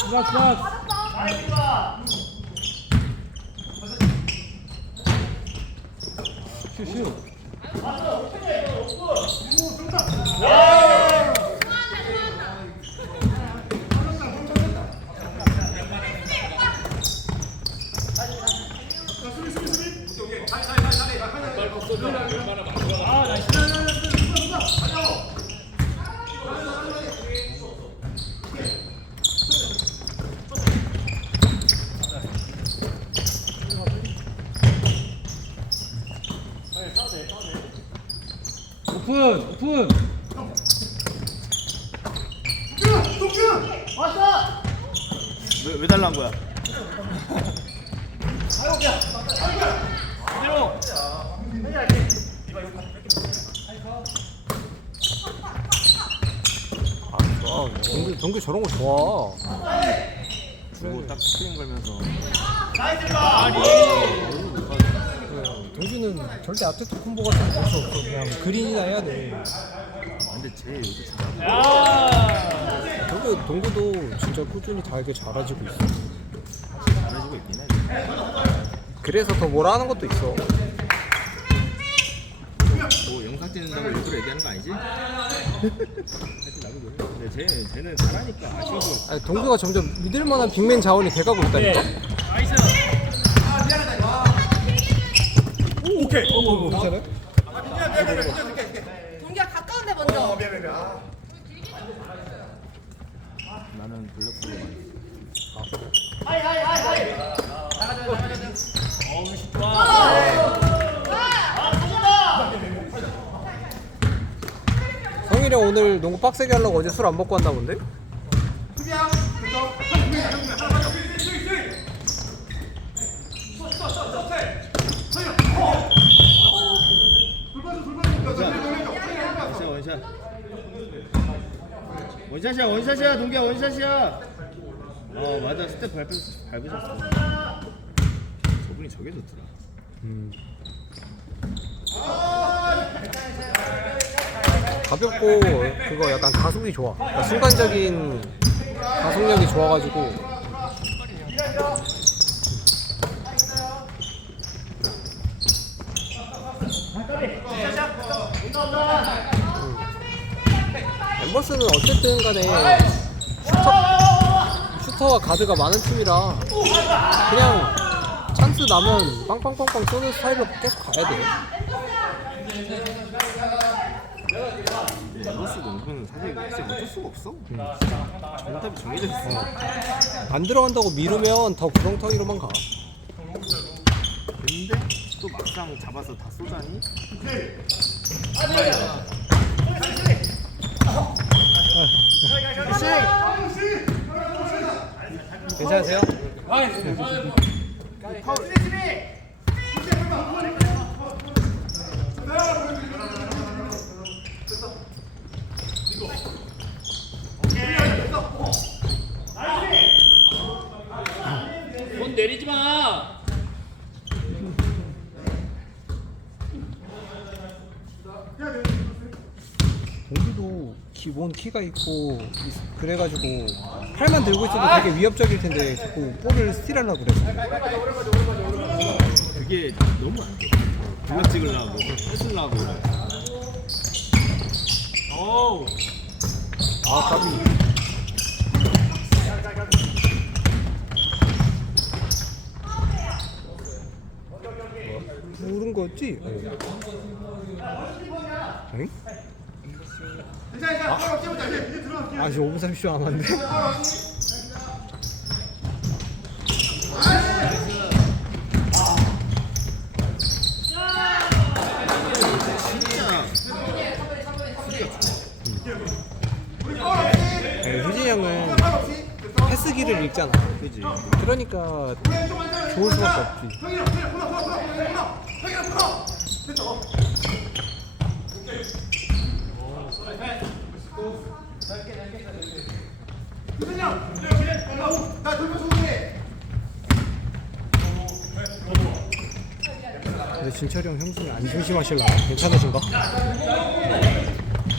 주자 주자 슈슈 오픈 오픈 왜, 왜 달란 거야? 동규 저런 거 좋아. 주고 딱 스크린 걸면서. 동규는 절대 아트트 콤보 같은 거 볼 수 없어. 그냥 그린이나 해야 돼. 아, 근데 쟤 요새 진짜 동규 동규도 진짜 꾸준히 되게 잘해지고 있어. 잘해지고 있긴 해. 그래서 더 뭐라 하는 것도 있어 뭐 영상 찍는다고 일부러 얘기하는 거 아니지? 하여튼 나도 모르겠어 근데 쟤, 쟤는 잘하니까 아쉬워서. 아니, 동규가 점점 믿을 만한 빅맨 자원이 돼가고 있다니까? 오케이. 오 괜찮아요? 동기야 가까운데 먼저. 나는 블랙홀로만 성일이 오늘 농구 빡세게 하려고 어제 술 안 먹고 왔나 본데? 원샷 원샷 원샷이야 원샷이야 동기야 원샷이야. 어 맞아. 스텝 밟으, 밟으셨어. 저분이 저게 좋더라 가볍고 그거 약간 가속이 좋아. 그러니까 순간적인 가속력이 좋아가지고. 엠버스는 어쨌든 간에 슈터, 슈터와 가드가 많은 팀이라 그냥 찬스 나면 빵빵빵빵 쏘는 스타일로 계속 가야 돼. 밸 런스 농구는 사실 진짜 어쩔 수가 없어. 정답이 정해져 있어. 안 들어간다고 미루면 더 구렁텅이로만 가. 근데 또 막상 잡아서 다 쏘자니? 괜찮으세요? 돈 내리지 마. 기본 키가 있고 있- 그래가지고 팔만 들고 있어도 되게 위협적일 텐데 자꾸 볼을 스틸하려고 그래. 그게 너무 안 돼 블락 찍으려고 뺏으려고 그래 어우. 아 까비. 모른 거지? 어. 응? 아, 아직 5분 30초 남았는데? 네, 효진이 형은 패스기를 읽잖아. 그지 그러니까 좋을 수밖에 없지. 근데 진철이 형 형수님 안 심심하실라나? 괜찮으신가?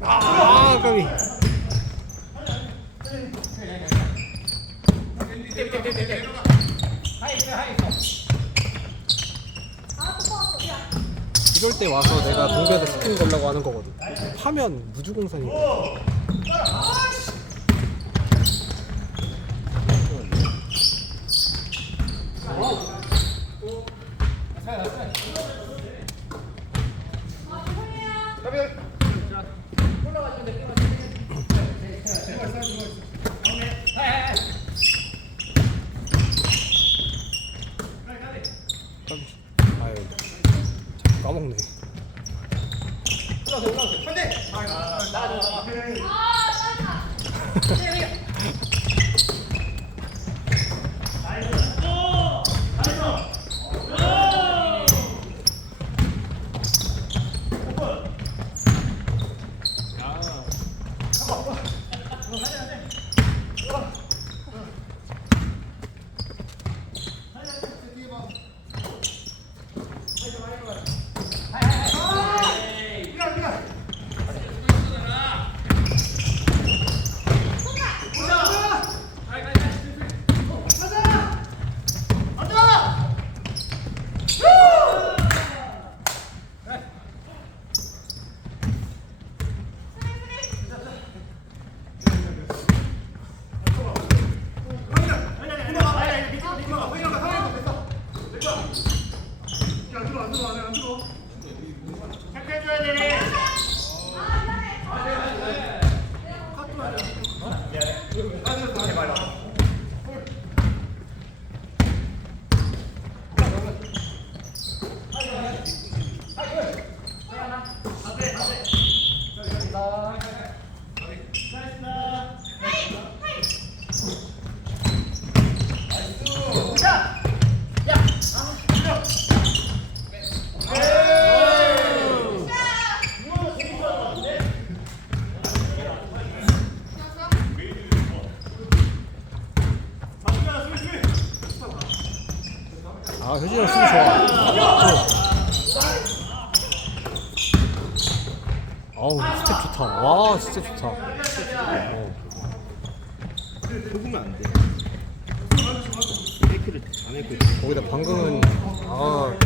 아, 까비. 이럴 때 와서 내가 동대에서 스킨 걸려고 하는 거거든. 하면 무주공산이야. 까 아유, 자꾸 까먹네. 아, 효진이 형 수비 좋아. 좋아. 어우, 스텝 좋다. 와, 진짜 좋다. 어. 속으면 안 돼. 페이크를 안 했고. 거기다 방금은 아,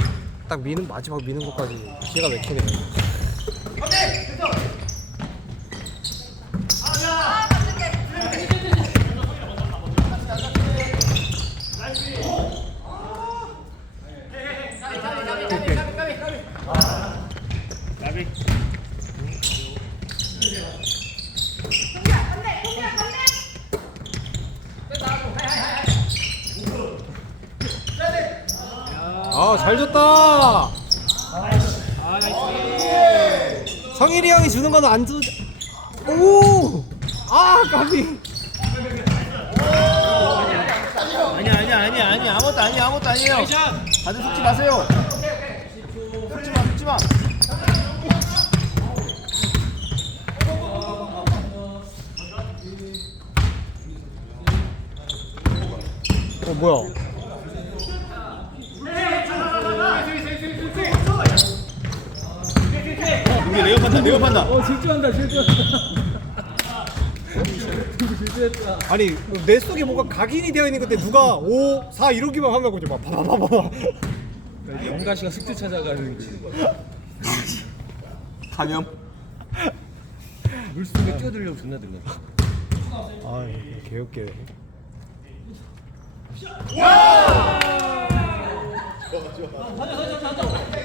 딱 미는 마지막 미는 것까지 기가 막히네. 나비. 아, 잘 줬다. 성일이 형이 주는 거는 안 주. 오, 아, 까비. 아니야 아니야 아니야 아니야 아무것도 아니야 아무것도 아니에요. 다들 속지 마세요. 속지 마 속지 마. 어, 뭐야? 판다 내가 판다 어 질주한다 질주한다. 질주했다. 아니 내 속에 뭔가 각인이 되어 있는 건데 누가 5, 4 이러기만 하면 그냥 막 바바바바 영가 씨가 숙주 찾아가는 감염 물속에 뛰어들려고 존나 들려. 아 개웃겨 와! 좋아, 좋아.